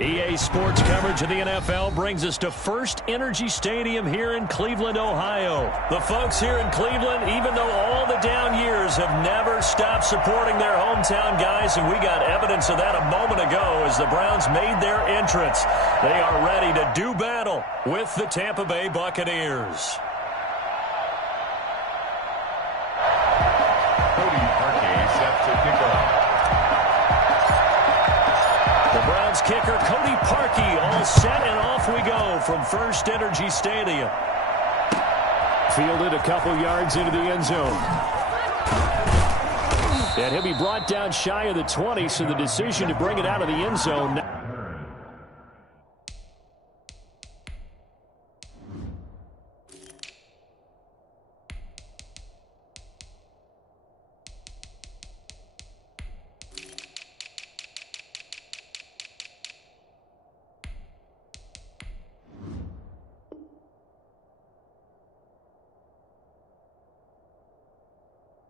EA Sports coverage of the NFL brings us to First Energy Stadium here in Cleveland, Ohio. The folks here in Cleveland, even though all the down years, have never stopped supporting their hometown guys, and we got evidence of that a moment ago as the Browns made their entrance. They are ready to do battle with the Tampa Bay Buccaneers. Cody Parkey set to kick off. The Browns kicker Cody Parkey all set, and off we go from First Energy Stadium. Fielded a couple yards into the end zone. And he'll be brought down shy of the 20, so the decision to bring it out of the end zone.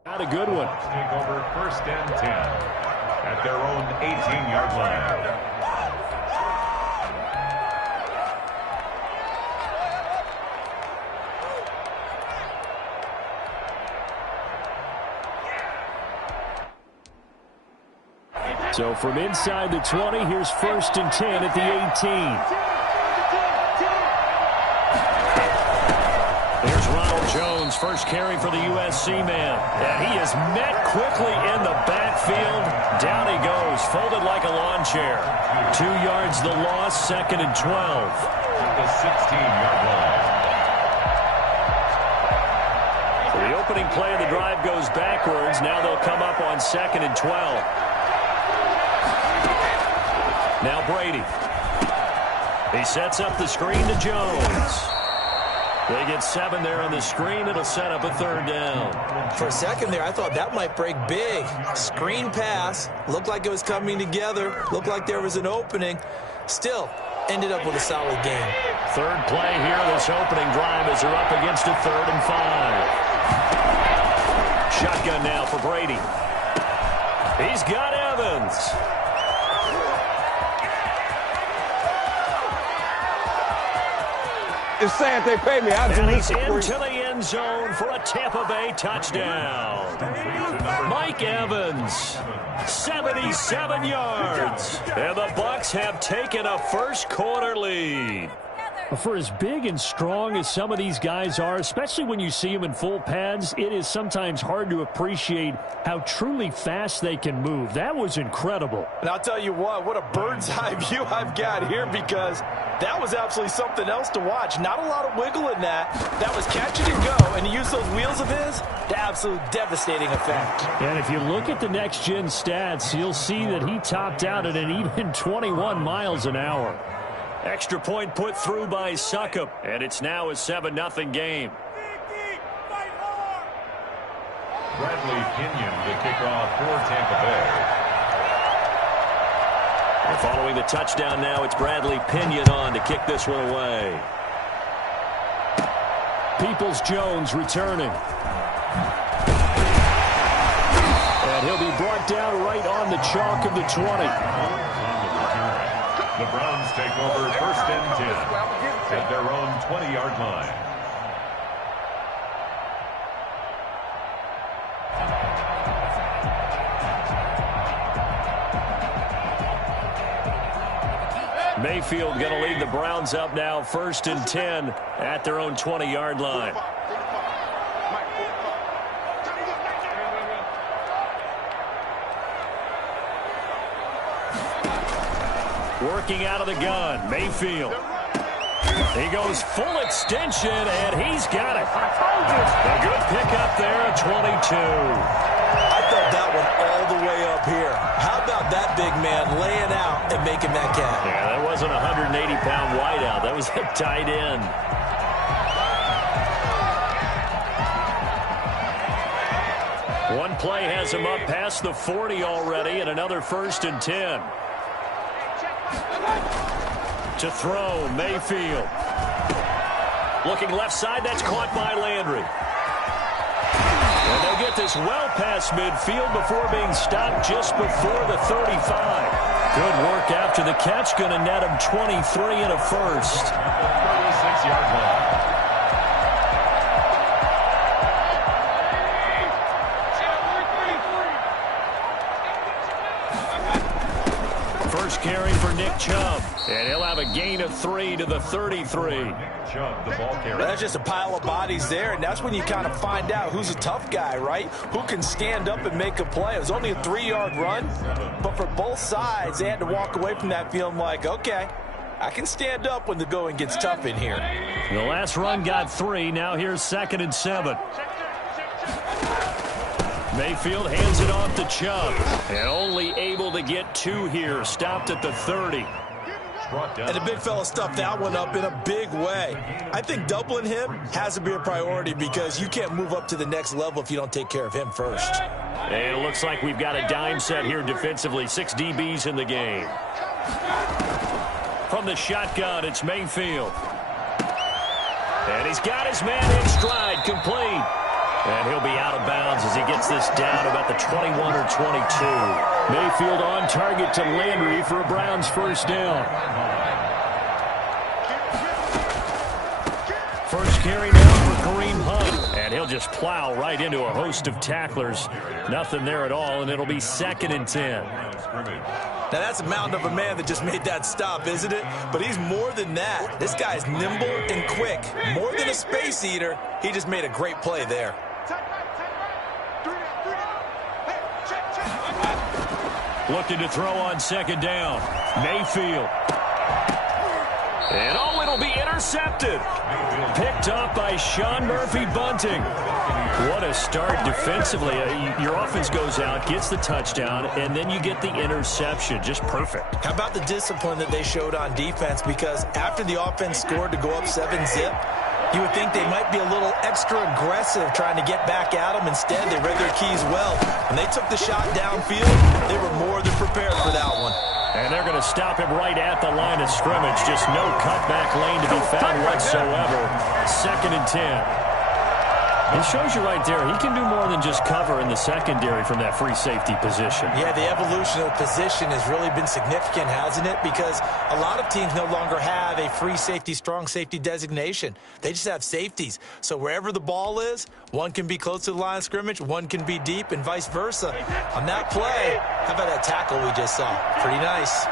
Not a good one. Take over 1st and 10 at their own 18-yard line. So from inside the 20, here's 1st and 10 at the 18. Here's Ronald Jones, first carry for the USC man. And he is met quickly in the backfield. Down he goes, folded like a lawn chair. 2 yards the loss, 2nd and 12. At the 16-yard line. So the opening play of the drive goes backwards. Now they'll come up on 2nd and 12. Now Brady. He sets up the screen to Jones. They get 7 there on the screen. It'll set up a 3rd down. For a second there, I thought that might break big. Screen pass. Looked like it was coming together. Looked like there was an opening. Still, ended up with a solid game. 3rd play here, this opening drive as they're up against a 3rd and 5. Shotgun now for Brady. He's got Evans. Just saying, if they pay me, I'll do And this he's for into the end zone for a Tampa Bay touchdown. Mike Evans, 77 yards. And the Bucs have taken a first quarter lead. For as big and strong as some of these guys are, especially when you see them in full pads, it is sometimes hard to appreciate how truly fast they can move. That was incredible. And I'll tell you what a bird's eye view I've got here, because that was absolutely something else to watch. Not a lot of wiggle in that. That was catch it and go, and to use those wheels of his, the absolute devastating effect. And if you look at the next-gen stats, you'll see that he topped out at an even 21 miles an hour. Extra point put through by Succop, and it's now a 7-0 game. Bradley Pinion to kick off for Tampa Bay. And following the touchdown now, it's Bradley Pinion on to kick this one away. Peoples-Jones returning. And he'll be brought down right on the chalk of the 20. The Browns take over 1st and 10 at their own 20-yard line. Mayfield going to lead the Browns up now, 1st and 10 at their own 20-yard line. Working out of the gun, Mayfield. He goes full extension, and he's got it. A good pickup there at 22. I thought that one all the way up here. How about that big man laying out and making that catch? Yeah, that wasn't a 180-pound wideout. That was a tight end. One play has him up past the 40 already, and another 1st and 10. To throw, Mayfield. Looking left side, that's caught by Landry. And they'll get this well past midfield before being stopped just before the 35. Good work after the catch. Going to net him 23 and a first. 36-yard line. First carry for Nick Chubb. And he'll have a gain of 3 to the 33. Chubb, the ball carrier. That's just a pile of bodies there, and that's when you kind of find out who's a tough guy, right? Who can stand up and make a play. It was only a 3-yard run, but for both sides, they had to walk away from that feeling like, okay, I can stand up when the going gets tough in here. The last run got 3. Now here's 2nd and 7. Mayfield hands it off to Chubb. And only able to get 2 here. Stopped at the 30. And the big fella stuffed that one up in a big way. I think doubling him has to be a priority because you can't move up to the next level if you don't take care of him first. And it looks like we've got a dime set here defensively. 6 DBs in the game. From the shotgun, it's Mayfield. And he's got his man in stride, complete. And he'll be out of bounds as he gets this down about the 21 or 22. Mayfield on target to Landry for a Browns first down. First carry now for Kareem Hunt. And he'll just plow right into a host of tacklers. Nothing there at all, and it'll be 2nd and 10. Now, that's a mountain of a man that just made that stop, isn't it? But he's more than that. This guy's nimble and quick. More than a space eater, he just made a great play there. Looking to throw on 2nd down. Mayfield. And oh, it'll be intercepted. Picked up by Sean Murphy-Bunting. What a start defensively. Your offense goes out, gets the touchdown, and then you get the interception. Just perfect. How about the discipline that they showed on defense? Because after the offense scored to go up 7-zip, you would think they might be a little extra aggressive trying to get back at them. Instead, they read their keys well. When they took the shot downfield, they were more than prepared for that one. And they're going to stop him right at the line of scrimmage. Just no cutback lane to be found whatsoever. 2nd and 10. It shows you right there, he can do more than just cover in the secondary from that free safety position. Yeah, the evolution of the position has really been significant, hasn't it? Because a lot of teams no longer have a free safety, strong safety designation. They just have safeties. So wherever the ball is, one can be close to the line of scrimmage, one can be deep, and vice versa. On that play, how about that tackle we just saw? Pretty nice.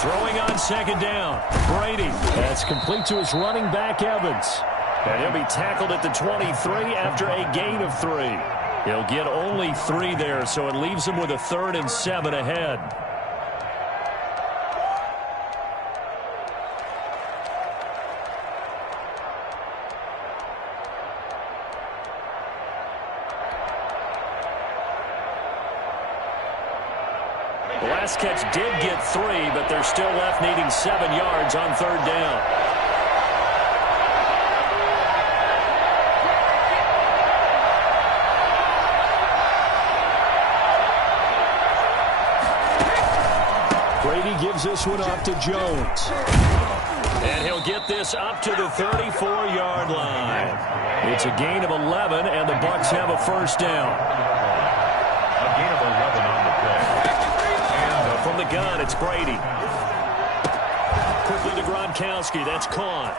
Throwing on 2nd down. Brady. That's complete to his running back, Evans. And he'll be tackled at the 23 after a gain of 3. He'll get only 3 there, so it leaves him with a 3rd and 7 ahead. The last catch did get 3, but they're still left needing 7 yards on 3rd down. Brady gives this one off to Jones. And he'll get this up to the 34-yard line. It's a gain of 11, and the Bucs have a first down. A gain of 11 on the play. From the gun, it's Brady. Quickly to Gronkowski. That's caught.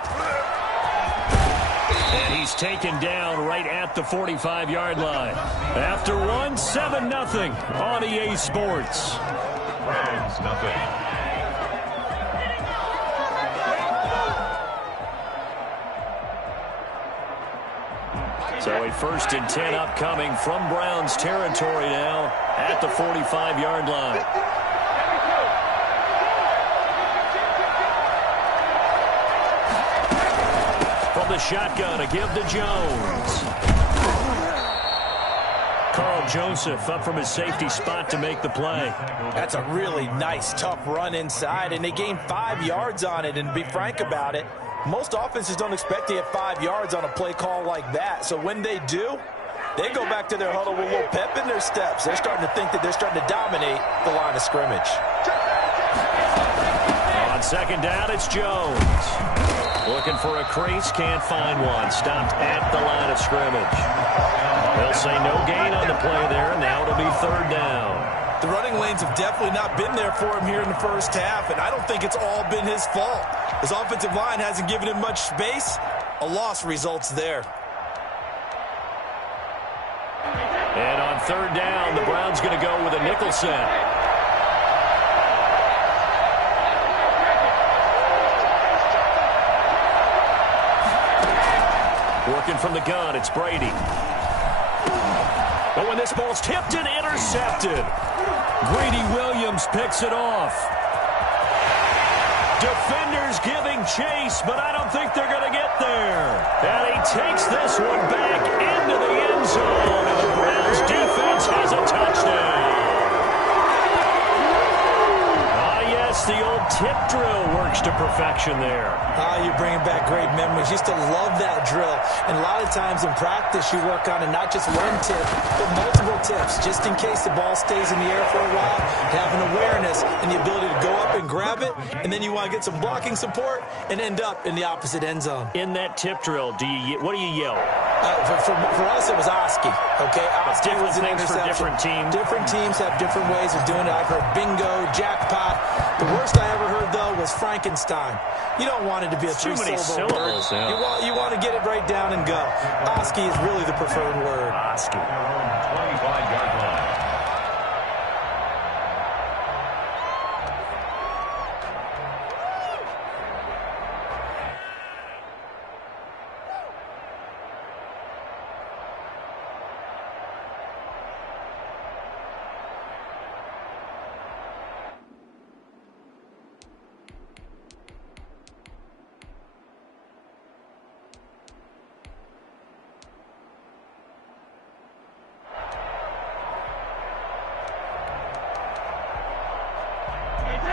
And he's taken down right at the 45-yard line. After one, 7-0 on EA Sports. Browns, nothing. So a 1st and 10 upcoming from Browns territory now at the 45-yard line. From the shotgun, a give to Jones. Carl Joseph up from his safety spot to make the play. That's a really nice, tough run inside, and they gained 5 yards on it. And to be frank about it, most offenses don't expect to get 5 yards on a play call like that. So when they do, they go back to their huddle with a little pep in their steps. They're starting to think that they're starting to dominate the line of scrimmage. On 2nd down, it's Jones. Looking for a crease, can't find one. Stopped at the line of scrimmage. They'll say no gain on the play there. Now it'll be third down. The running lanes have definitely not been there for him here in the first half, and I don't think it's all been his fault. His offensive line hasn't given him much space. A loss results there. And on third down, the Browns going to go with a nickel set. Working from the gun, it's Brady. But when this ball's tipped and intercepted, Greedy Williams picks it off. Defenders giving chase, but I don't think they're going to get there. And he takes this one back into the end zone, and the Browns defense has a touchdown. Yes, the old tip drill works to perfection there. You're bringing back great memories. Used to love that drill. And a lot of times in practice, you work on it not just one tip, but multiple tips, just in case the ball stays in the air for a while. Having awareness and the ability to go up and grab it, and then you want to get some blocking support and end up in the opposite end zone. In that tip drill, what do you yell? For us, it was Oski. Okay, Oski was an things for different teams. Different teams have different ways of doing it. I've heard bingo, jackpot. The worst I ever heard, though, was Frankenstein. You don't want it to be a three-syllable word. Yeah. You want to get it right down and go. Oski is really the preferred word. Oski. 25-yard line.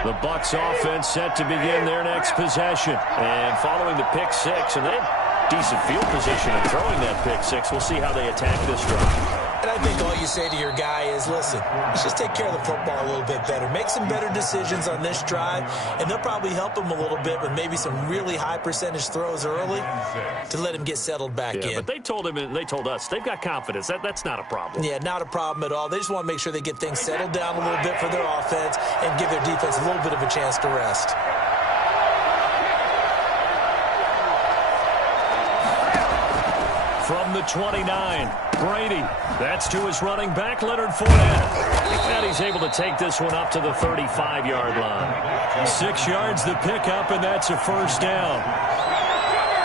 The Bucs offense set to begin their next possession. And following the pick six, and they have decent field position in throwing that pick six. We'll see how they attack this drive. And I think all you say to your guy is, listen, let's just take care of the football a little bit better. Make some better decisions on this drive, and they'll probably help him a little bit with maybe some really high percentage throws early to let him get settled back in. But they told him, and they told us, they've got confidence. That's not a problem. Yeah, not a problem at all. They just want to make sure they get things settled down a little bit for their offense and give their defense a little bit of a chance to rest. From the 29, Brady. That's to his running back, Leonard Fournette. And he's able to take this one up to the 35-yard line. 6 yards the pickup, and that's a first down.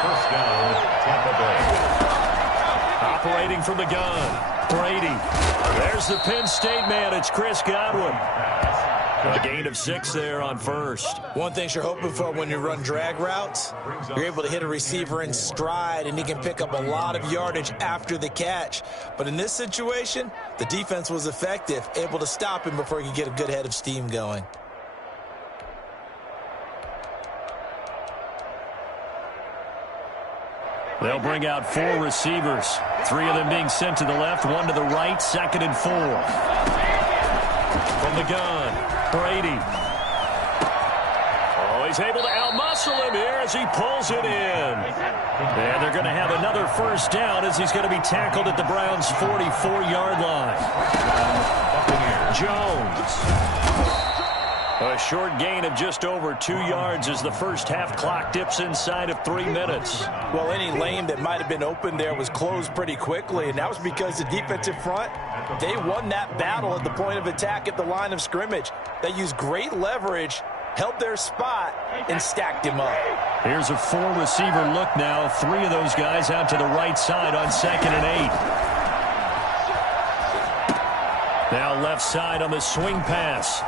First down, Tampa Bay. Operating from the gun, Brady. There's the Penn State man. It's Chris Godwin. A gain of 6 there on first. One thing you're hoping for when you run drag routes, you're able to hit a receiver in stride, and he can pick up a lot of yardage after the catch. But in this situation, the defense was effective, able to stop him before he could get a good head of steam going. They'll bring out 4 receivers. 3 of them being sent to the left, 1 to the right, 2nd and 4. From the gun, Brady. Oh, he's able to out-muscle him here as he pulls it in. And they're going to have another first down as he's going to be tackled at the Browns' 44-yard line. Jones. A short gain of just over 2 yards as the first half clock dips inside of 3 minutes. Well, any lane that might have been open there was closed pretty quickly, and that was because the defensive front, they won that battle at the point of attack at the line of scrimmage. They used great leverage, held their spot, and stacked him up. Here's a 4-receiver look now. 3 of those guys out to the right side on 2nd and 8. Now left side on the swing pass.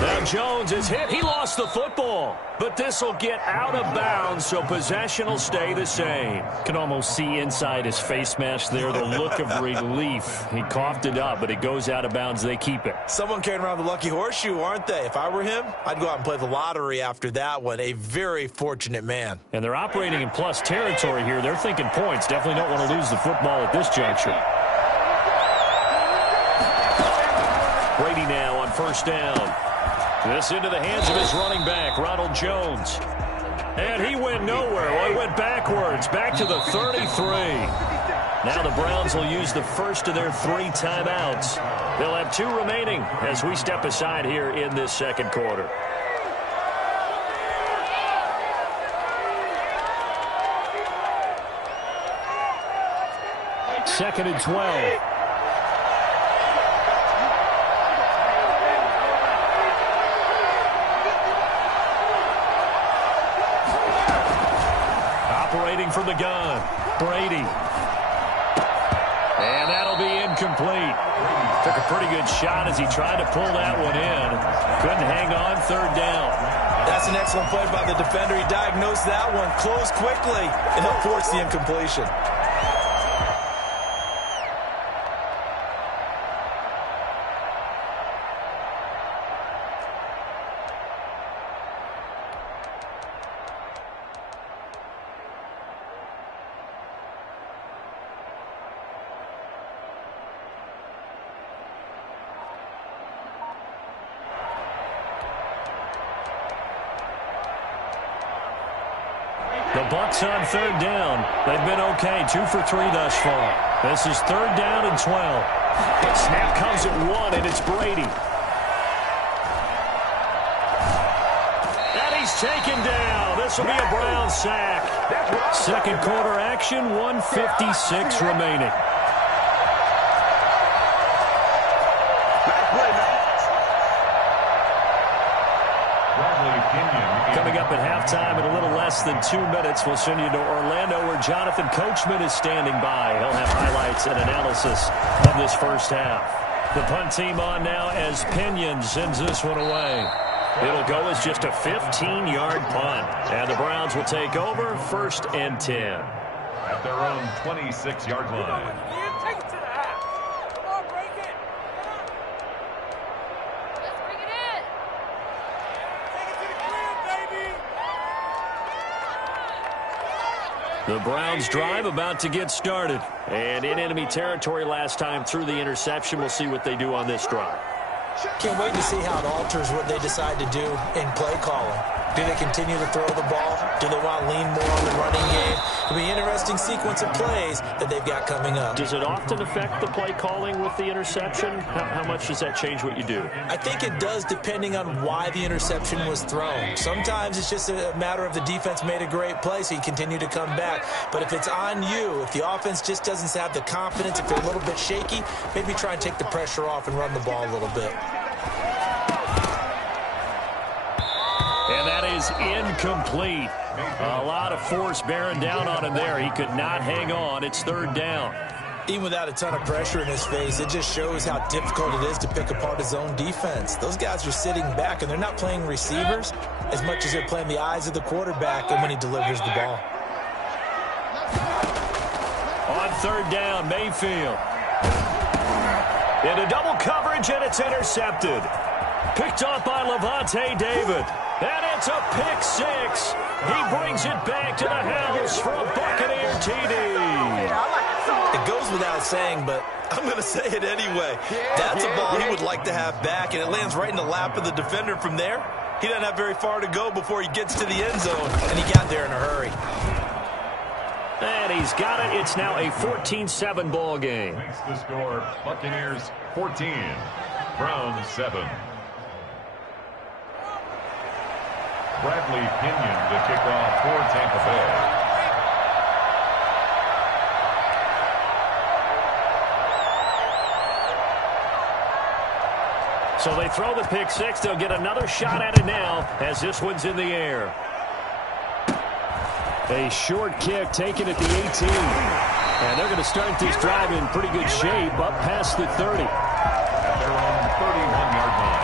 Now Jones is hit. He lost the football, but this will get out of bounds, so possession will stay the same. Can almost see inside his face mask there the look of relief. He coughed it up, but it goes out of bounds. They keep it. Someone carrying around the lucky horseshoe, aren't they? If I were him, I'd go out and play the lottery after that one. A very fortunate man. And they're operating in plus territory here. They're thinking points. Definitely don't want to lose the football at this juncture. Brady now on first down. This into the hands of his running back, Ronald Jones. And he went nowhere. Well, he went backwards, back to the 33. Now the Browns will use the first of their 3 timeouts. They'll have 2 remaining as we step aside here in this second quarter. Second and 12. Operating from the gun, Brady. And that'll be incomplete. Took a pretty good shot as he tried to pull that one in. Couldn't hang on, third down. That's an excellent play by the defender. He diagnosed that one, closed quickly, and he'll force the incompletion. The Bucs on third down. They've been okay, 2 for 3 thus far. This is third down and 12. Snap comes at 1, and it's Brady. And he's taken down. This will be a Brown sack. Second quarter action, 1:56 remaining. Coming up at halftime in a little less than 2 minutes, we'll send you to Orlando where Jonathan Coachman is standing by. He'll have highlights and analysis of this first half. The punt team on now as Pinion sends this one away. It'll go as just a 15-yard punt. And the Browns will take over, 1st and 10. At their own 26-yard line. Take it to the half. Come on, break it. Let's bring it in. Take it to the crib, baby. The Browns drive about to get started. And in enemy territory last time through the interception. We'll see what they do on this drive. Can't wait to see how it alters what they decide to do in play calling. Do they continue to throw the ball? Do they want to lean more on the running game? It'll be an interesting sequence of plays that they've got coming up. Does it often affect the play calling with the interception? How much does that change what you do? I think it does depending on why the interception was thrown. Sometimes it's just a matter of the defense made a great play, so you continue to come back. But if it's on you, if the offense just doesn't have the confidence, if they're a little bit shaky, maybe try and take the pressure off and run the ball a little bit. And that is incomplete. A lot of force bearing down on him there. He could not hang on. It's third down. Even without a ton of pressure in his face, it just shows how difficult it is to pick apart his own defense. Those guys are sitting back, and they're not playing receivers as much as they're playing the eyes of the quarterback and when he delivers the ball. On third down, Mayfield. Into double coverage, and it's intercepted. Picked off by Lavonte David. And it's a pick six. He brings it back to the house for a Buccaneer TD. It goes without saying, but I'm going to say it anyway. That's a ball he would like to have back, and it lands right in the lap of the defender from there. He doesn't have very far to go before he gets to the end zone, and he got there in a hurry. And he's got it. It's now a 14-7 ball game. Makes the score Buccaneers 14, Browns 7. Bradley Pinion to kick off for Tampa Bay. So they throw the pick six. They'll get another shot at it now as this one's in the air. A short kick taken at the 18. And they're going to start this drive in pretty good shape up past the 30. At their own 31-yard line.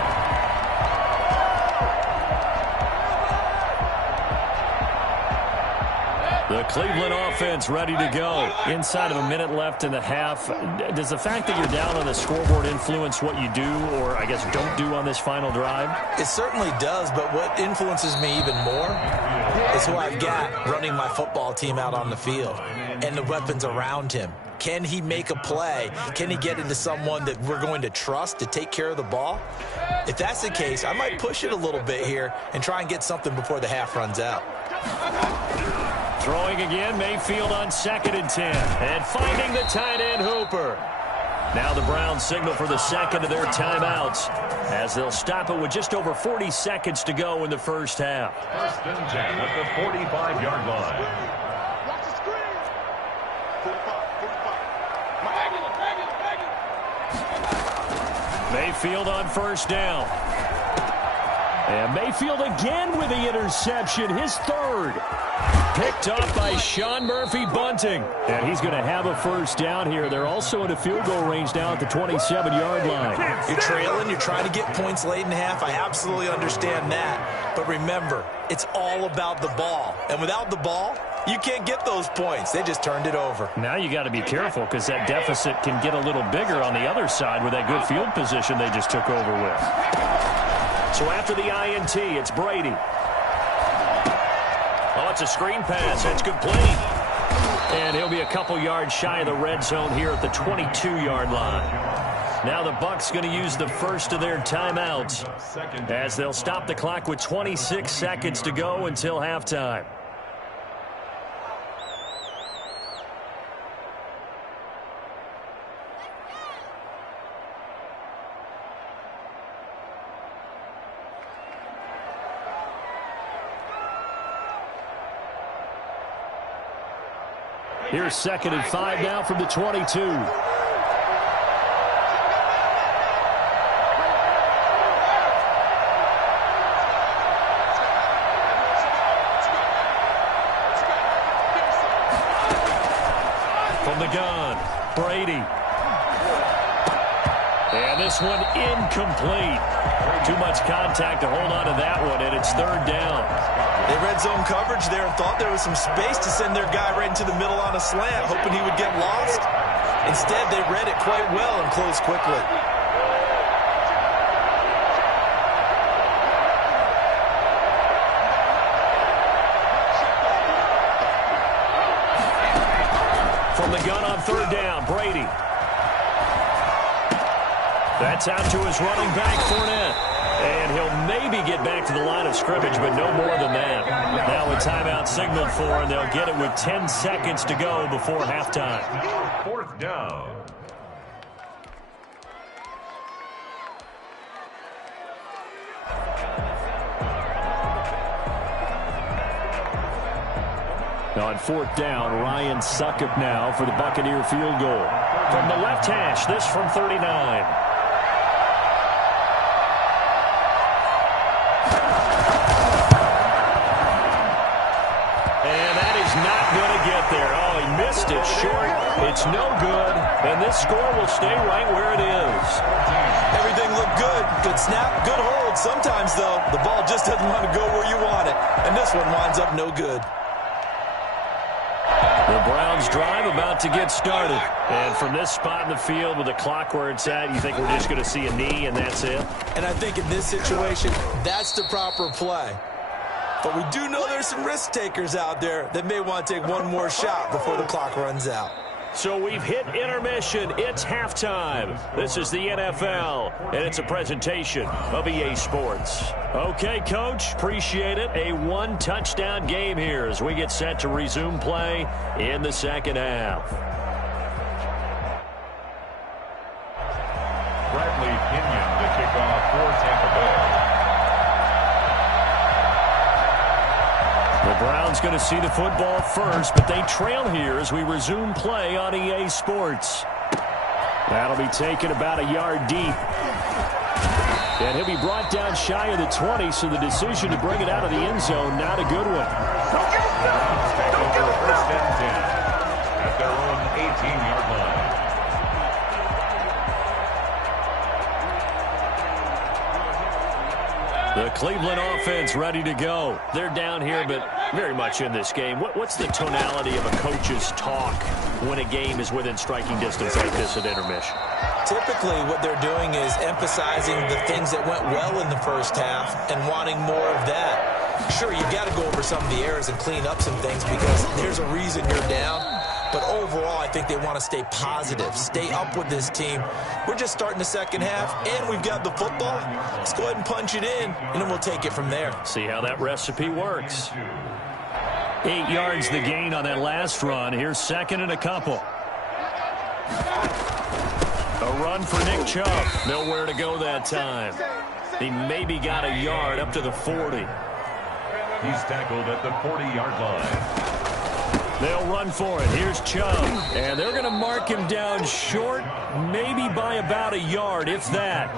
The Cleveland offense ready to go. Inside of a minute left in the half. Does the fact that you're down on the scoreboard influence what you do or, I guess, don't do on this final drive? It certainly does, but what influences me even more is who I've got running my football team out on the field and the weapons around him. Can he make a play? Can he get into someone that we're going to trust to take care of the ball? If that's the case, I might push it a little bit here and try and get something before the half runs out. Throwing again, Mayfield on 2nd and 10. And finding the tight end, Hooper. Now the Browns signal for the second of their timeouts as they'll stop it with just over 40 seconds to go in the first half. 1st and 10 at the 45-yard line. Watch the screen. 45. Mayfield on 1st down. And Mayfield again with the interception, his 3rd. Picked up by Sean Murphy-Bunting. And he's going to have a 1st down here. They're also in a field goal range now at the 27-yard line. You're trailing. You're trying to get points late in the half. I absolutely understand that. But remember, it's all about the ball. And without the ball, you can't get those points. They just turned it over. Now you got to be careful because that deficit can get a little bigger on the other side with that good field position they just took over with. So after the INT, it's Brady. Oh, it's a screen pass. It's complete. And he'll be a couple yards shy of the red zone here at the 22-yard line. Now the Bucs going to use the first of their timeouts as they'll stop the clock with 26 seconds to go until halftime. Here's 2nd and 5 now from the 22. From the gun, Brady. And this one incomplete. Too much contact to hold on to that one, and it's 3rd down. They read zone coverage there and thought there was some space to send their guy right into the middle on a slant, hoping he would get lost. Instead, they read it quite well and closed quickly. From the gun on 3rd down, Brady. That's out to his running back, Fournette. And he'll maybe get back to the line of scrimmage, but no more than that. Now a timeout signaled for, and they'll get it with 10 seconds to go before halftime. 4th down. On 4th down, Ryan Succop now for the Buccaneer field goal. From the left hash, this from 39. There. Oh, he missed it short. It's no good. And this score will stay right where it is. Everything looked good. Good snap, good hold. Sometimes, though, the ball just doesn't want to go where you want it. And this one winds up no good. The Browns drive about to get started. And from this spot in the field with the clock where it's at, you think we're just going to see a knee and that's it? And I think in this situation, that's the proper play. But we do know there's some risk takers out there that may want to take one more shot before the clock runs out. So we've hit intermission. It's halftime. This is the NFL, and it's a presentation of EA Sports. Okay, Coach, appreciate it. A one-touchdown game here as we get set to resume play in the second half. Bradley Pinion to kick off for Tampa Bay. The Browns going to see the football first, but they trail here as we resume play on EA Sports. That'll be taken about a yard deep. And he'll be brought down shy of the 20, so the decision to bring it out of the end zone, not a good one. Browns take over 1st and 10 at their own 18-yard line. The Cleveland offense ready to go. They're down here, but very much in this game. What's the tonality of a coach's talk when a game is within striking distance like this at intermission? Typically, what they're doing is emphasizing the things that went well in the first half and wanting more of that. Sure, you've got to go over some of the errors and clean up some things because there's a reason you're down. But overall, I think they want to stay positive, stay up with this team. We're just starting the second half, and we've got the football. Let's go ahead and punch it in, and then we'll take it from there. See how that recipe works. 8 yards the gain on that last run. Here's second and a couple. A run for Nick Chubb. Nowhere to go that time. He maybe got a yard up to the 40. He's tackled at the 40-yard line. They'll run for it. Here's Chubb. And they're going to mark him down short, maybe by about a yard, if that.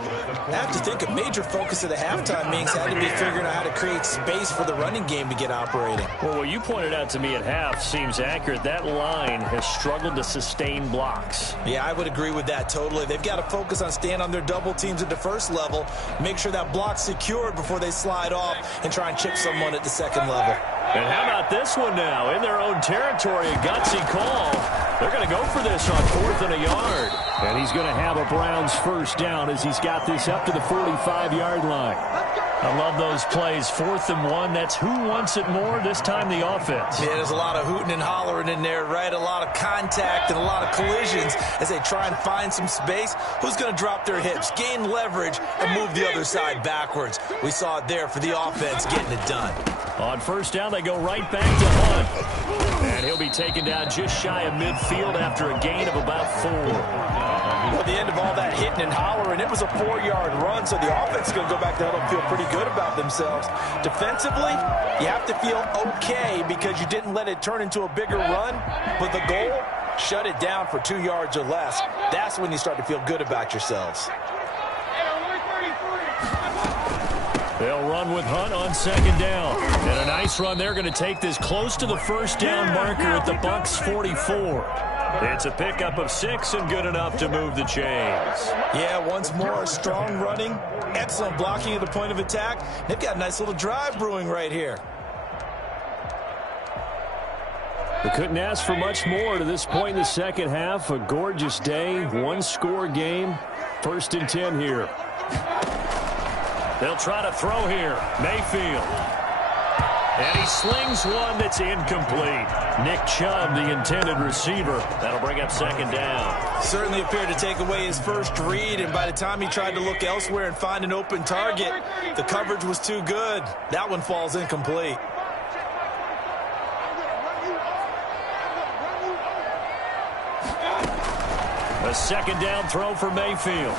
I have to think a major focus of the halftime meetings had to be figuring out how to create space for the running game to get operating. Well, what you pointed out to me at half seems accurate. That line has struggled to sustain blocks. Yeah, I would agree with that totally. They've got to focus on staying on their double teams at the first level, make sure that block's secured before they slide off and try and chip someone at the second level. And how about this one now? In their own territory, a gutsy call. They're going to go for this on 4th and a yard. And he's going to have a Browns first down as he's got this up to the 45-yard line. I love those plays. 4th and 1. That's who wants it more, this time the offense. Yeah, there's a lot of hooting and hollering in there, right? A lot of contact and a lot of collisions as they try and find some space. Who's going to drop their hips, gain leverage, and move the other side backwards? We saw it there for the offense getting it done. On first down, they go right back to Hunt. And he'll be taken down just shy of midfield after a gain of about 4. At the end of all that hitting and hollering, it was a 4-yard run, so the offense is going to go back to huddle and feel pretty good about themselves. Defensively, you have to feel okay because you didn't let it turn into a bigger run, but the goal, shut it down for 2 yards or less. That's when you start to feel good about yourselves. They'll run with Hunt on second down. And a nice run. They're going to take this close to the first down marker at the Bucs 44. It's a pickup of 6 and good enough to move the chains. Yeah, once more, strong running, excellent blocking at the point of attack. They've got a nice little drive brewing right here. They couldn't ask for much more to this point in the second half. A gorgeous day, one-score game. 1st and 10 here. They'll try to throw here. Mayfield. And he slings one that's incomplete. Nick Chubb, the intended receiver. That'll bring up second down. Certainly appeared to take away his first read, and by the time he tried to look elsewhere and find an open target, the coverage was too good. That one falls incomplete. A second down throw for Mayfield.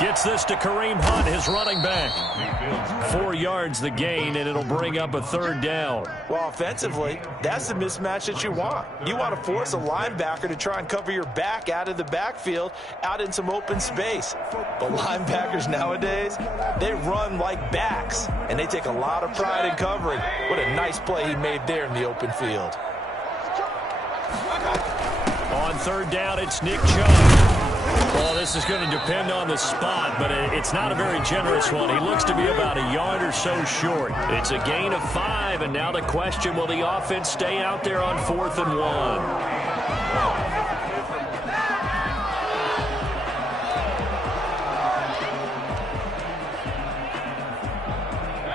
Gets this to Kareem Hunt, his running back. 4 yards the gain, and it'll bring up a 3rd down. Well, offensively, that's the mismatch that you want. You want to force a linebacker to try and cover your back out of the backfield, out in some open space. But linebackers nowadays, they run like backs, and they take a lot of pride in covering. What a nice play he made there in the open field. On 3rd down, it's Nick Chubb. Well, this is going to depend on the spot, but it's not a very generous one. He looks to be about a yard or so short. It's a gain of 5, and now the question, will the offense stay out there on 4th and 1?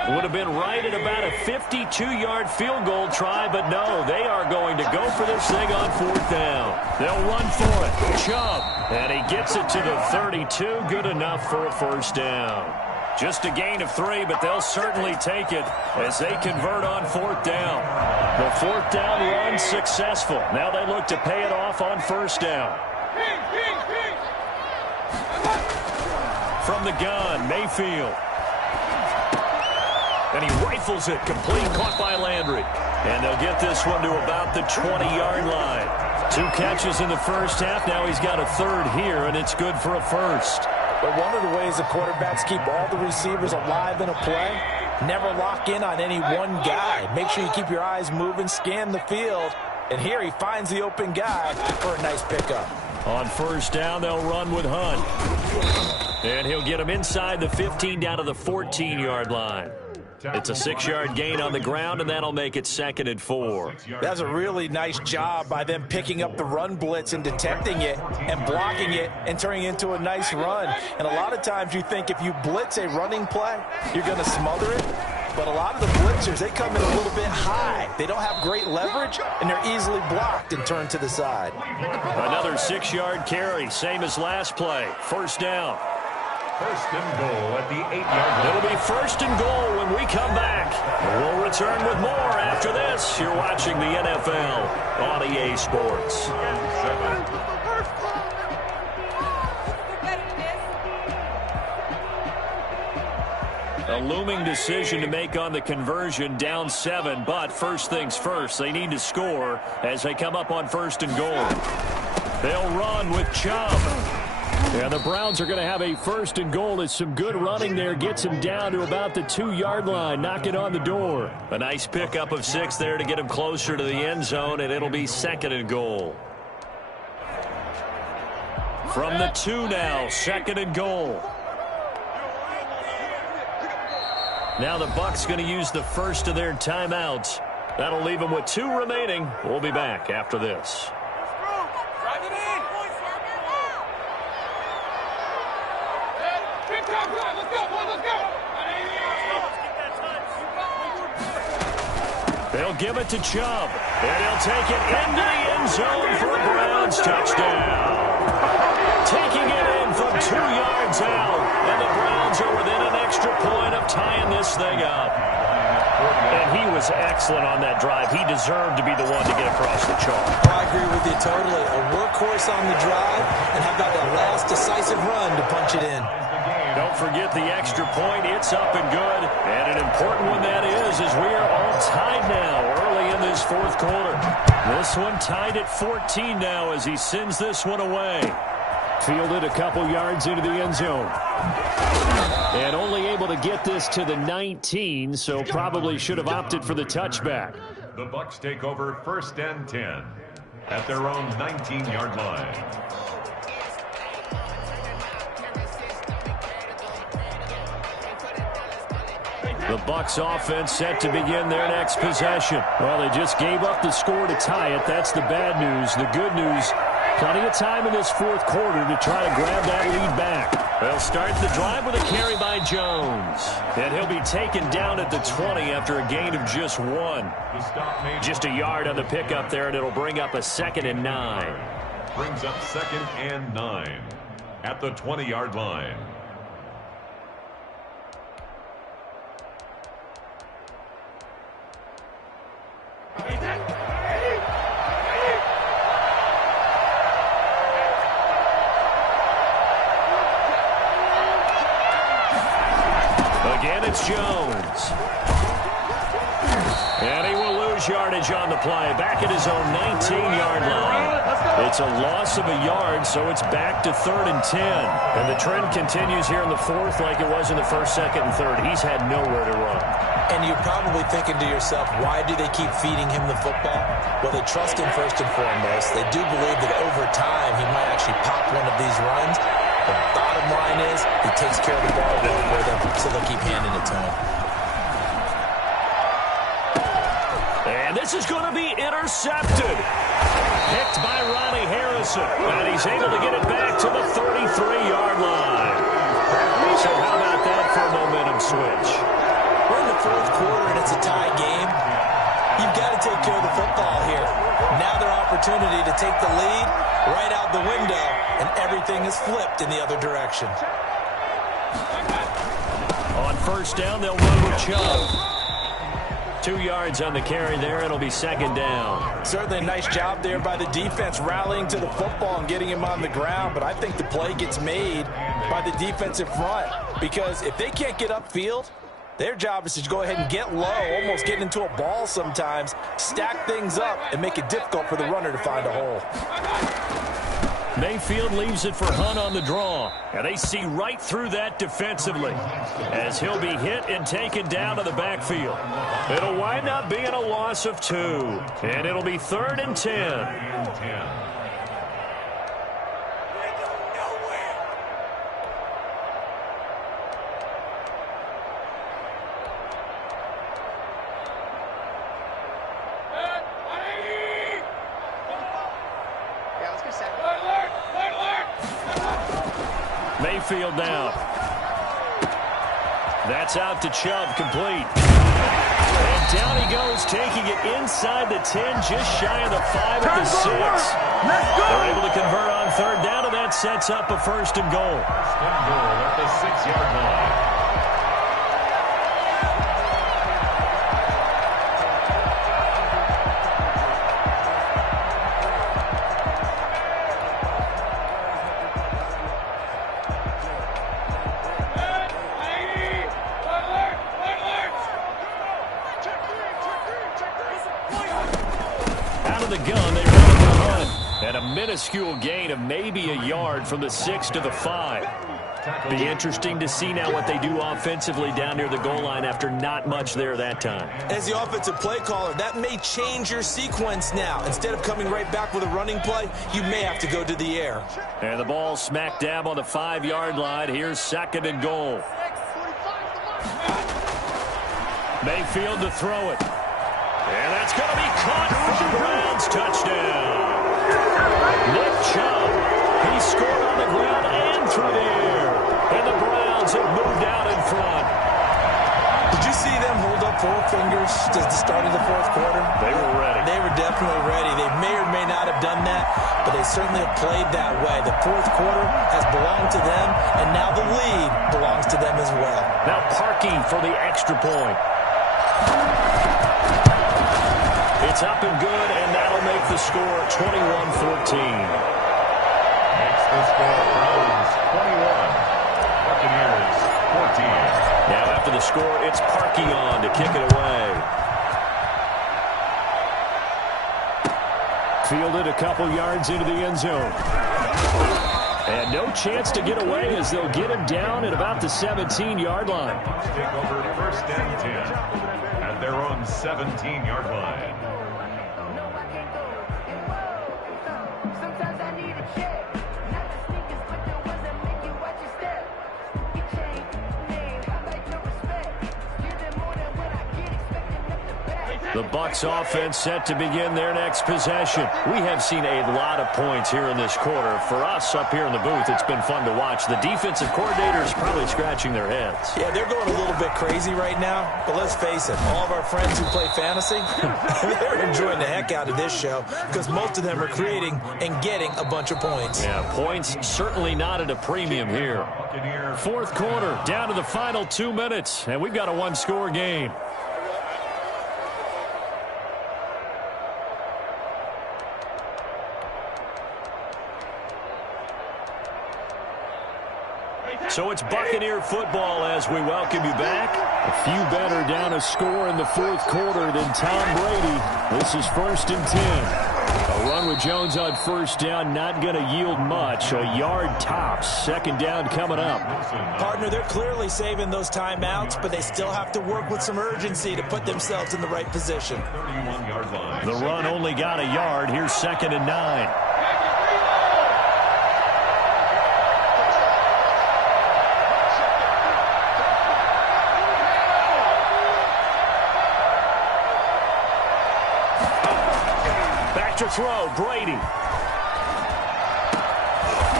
Would have been right at about a 52-yard field goal try, but no, they are going to go for this thing on 4th down. They'll run for it. Chubb, and he gets it to the 32. Good enough for a first down. Just a gain of 3, but they'll certainly take it as they convert on 4th down. The 4th down run successful. Now they look to pay it off on first down. From the gun, Mayfield. And he rifles it, complete, caught by Landry. And they'll get this one to about the 20-yard line. 2 catches in the first half. Now he's got a 3rd here, and it's good for a first. But one of the ways the quarterbacks keep all the receivers alive in a play, never lock in on any one guy. Make sure you keep your eyes moving, scan the field. And here he finds the open guy for a nice pickup. On first down, they'll run with Hunt. And he'll get him inside the 15 down to the 14-yard line. It's a 6-yard gain on the ground, and that'll make it 2nd and 4. That's a really nice job by them picking up the run blitz and detecting it and blocking it and turning it into a nice run. And a lot of times you think if you blitz a running play, you're going to smother it. But a lot of the blitzers, they come in a little bit high. They don't have great leverage, and they're easily blocked and turned to the side. Another 6-yard carry, same as last play. First down. First and goal at the 8-yard line. It'll be first and goal when we come back. We'll return with more after this. You're watching the NFL on EA Sports. 7. A looming decision to make on the conversion, down 7, but first things first, they need to score as they come up on first and goal. They'll run with Chubb. And the Browns are going to have a first and goal as some good running there gets him down to about the 2-yard line, knock it on the door. A nice pickup of 6 there to get him closer to the end zone, and it'll be second and goal. From the 2 now, second and goal. Now the Bucs going to use the first of their timeouts. That'll leave them with 2 remaining. We'll be back after this. They'll give it to Chubb, and he'll take it into the end zone for a Browns touchdown. Taking it in from 2 yards out, and the Browns are within an extra point of tying this thing up. And he was excellent on that drive. He deserved to be the one to get across the chalk. I agree with you totally. A workhorse on the drive, and how about that last decisive run to punch it in? Don't forget the extra point. It's up and good. And an important one that is, as we are all tied now early in this fourth quarter. This one tied at 14 now as he sends this one away. Fielded a couple yards into the end zone. And only able to get this to the 19, so probably should have opted for the touchback. The Bucs take over first and 10 at their own 19-yard line. The Bucs offense set to begin their next possession. Well, they just gave up the score to tie it. That's the bad news. The good news, plenty of time in this fourth quarter to try to grab that lead back. They'll start the drive with a carry by Jones. And he'll be taken down at the 20 after a gain of just 1. Just a yard on the pickup there, and it'll bring up a 2nd and 9. Brings up 2nd and 9 at the 20-yard line. Again, it's Jones. And he will lose yardage on the play. Back at his own 19-yard line. It's a loss of a yard, so it's back to 3rd and 10. And the trend continues here in the fourth like it was in the first, second, and third. He's had nowhere to run. And you're probably thinking to yourself, why do they keep feeding him the football? Well, they trust him first and foremost. They do believe that over time he might actually pop one of these runs. The bottom line is he takes care of the ball well for them, so they'll keep handing it to him. And this is going to be intercepted. Picked by Ronnie Harrison. And he's able to get it back to the 33-yard line. So how about that for a momentum switch? We're in the fourth quarter, and it's a tie game. You've got to take care of the football here. Now their opportunity to take the lead right out the window, and everything is flipped in the other direction. On first down, they'll run with Chubb. 2 yards on the carry there. It'll be 2nd down. Certainly a nice job there by the defense rallying to the football and getting him on the ground, but I think the play gets made by the defensive front because if they can't get upfield, their job is to go ahead and get low, almost get into a ball sometimes, stack things up, and make it difficult for the runner to find a hole. Mayfield leaves it for Hunt on the draw. And they see right through that defensively as he'll be hit and taken down to the backfield. It'll wind up being a loss of 2. And it'll be 3rd and 10. Mayfield now. That's out to Chubb, complete. And down he goes, taking it inside the 10, just shy of the 5 at the 6. They're able to convert on third down, and that sets up a first and goal. First and goal at the 6-yard line. The gun, they run the run, and a minuscule gain of maybe a yard from the 6 to the 5. Be interesting to see now what they do offensively down near the goal line after not much there that time. As the offensive play caller, that may change your sequence now. Instead of coming right back with a running play, you may have to go to the air. And the ball smack dab on the 5-yard line. Here's second and goal. Mayfield to throw it. And that's going to be caught for the Browns. Touchdown. Nick Chubb. He scored on the ground and through the air. And the Browns have moved out in front. Did you see them hold up 4 fingers at the start of the fourth quarter? They were ready. They were definitely ready. They may or may not have done that, but they certainly have played that way. The fourth quarter has belonged to them, and now the lead belongs to them as well. Now parking for the extra point. It's up and good, and that'll make the score 21-14. Makes the score Browns 21, Buccaneers 14. Now after the score, it's Parkey on to kick it away. Fielded a couple yards into the end zone. And no chance to get away as they'll get him down at about the 17-yard line. Bucs take over first and 10 at their own 17-yard line. The Bucs offense set to begin their next possession. We have seen a lot of points here in this quarter. For us up here in the booth, it's been fun to watch. The defensive coordinators probably scratching their heads. Yeah, they're going a little bit crazy right now. But let's face it, all of our friends who play fantasy, they're enjoying the heck out of this show because most of them are creating and getting a bunch of points. Yeah, points certainly not at a premium here. Fourth quarter, down to the final 2 minutes, and we've got a one-score game. So it's Buccaneer football as we welcome you back. A few better down a score in the fourth quarter than Tom Brady. This is first and 10. A run with Jones on first down, not going to yield much. A yard tops. Second down coming up. Partner, they're clearly saving those timeouts, but they still have to work with some urgency to put themselves in the right position. 31-yard line. The run only got a yard. Here's second and 9. To throw, Brady.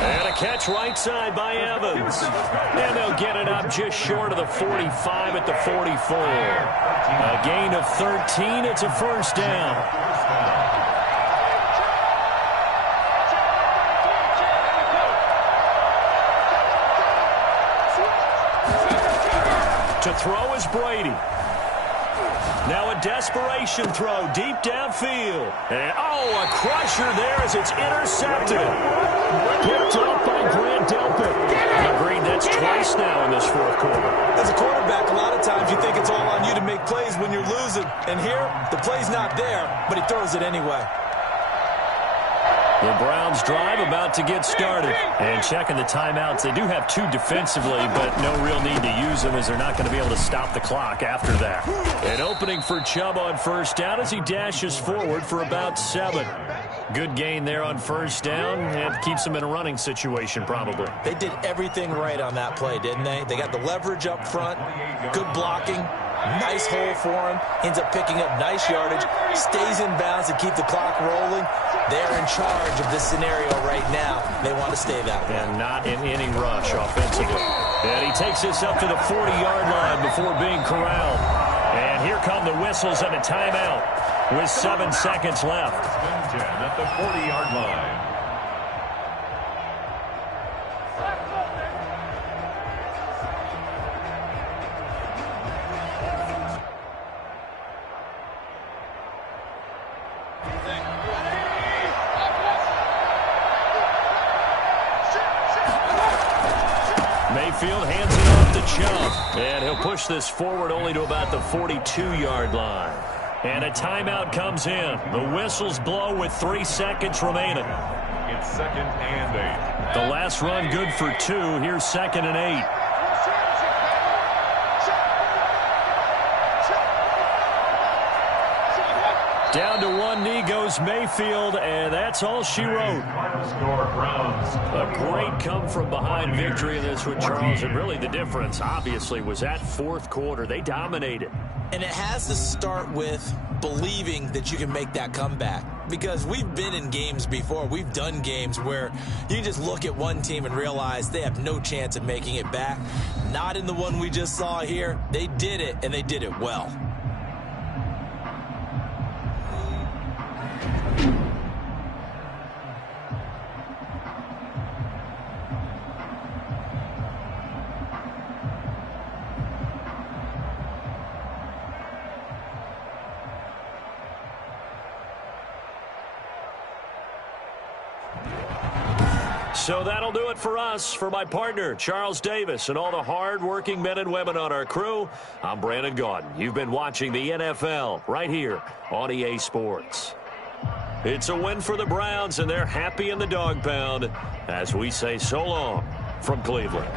And a catch right side by Evans. And they'll get it up just short of the 45 at the 44. A gain of 13. It's a first down. To throw is Brady. Now a desperation throw deep downfield. And, a crusher there as it's intercepted. Picked off by Grant Delpit. Agreed, that's twice now in this fourth quarter. As a quarterback, a lot of times you think it's all on you to make plays when you're losing. And here, the play's not there, but he throws it anyway. The Browns drive about to get started. And checking the timeouts, they do have 2 defensively, but no real need to use them as they're not going to be able to stop the clock after that. An opening for Chubb on first down as he dashes forward for about 7. Good gain there on first down and keeps them in a running situation probably. They did everything right on that play, didn't they? They got the leverage up front, good blocking, nice hole for him, ends up picking up nice yardage, stays in bounds to keep the clock rolling. They're in charge of this scenario right now. They want to stay that way. And not in any rush offensively. And he takes this up to the 40-yard line before being corralled. And here come the whistles and a timeout with 7 seconds left. 10 at the 40-yard line. Mayfield hands it off to Chubb. And he'll push this forward only to about the 42-yard line. And a timeout comes in. The whistles blow with 3 seconds remaining. It's 2nd and 8. The last run good for 2. Here's 2nd and 8. Down to one knee goes Mayfield, and that's all she wrote. A great come-from-behind victory in this one, Charles. And really the difference, obviously, was that fourth quarter. They dominated. And it has to start with believing that you can make that comeback. Because we've been in games before. We've done games where you just look at one team and realize they have no chance of making it back. Not in the one we just saw here. They did it, and they did it well. So that'll do it for us. For my partner, Charles Davis, and all the hard-working men and women on our crew, I'm Brandon Gaudin. You've been watching the NFL right here on EA Sports. It's a win for the Browns, and they're happy in the dog pound as we say so long from Cleveland.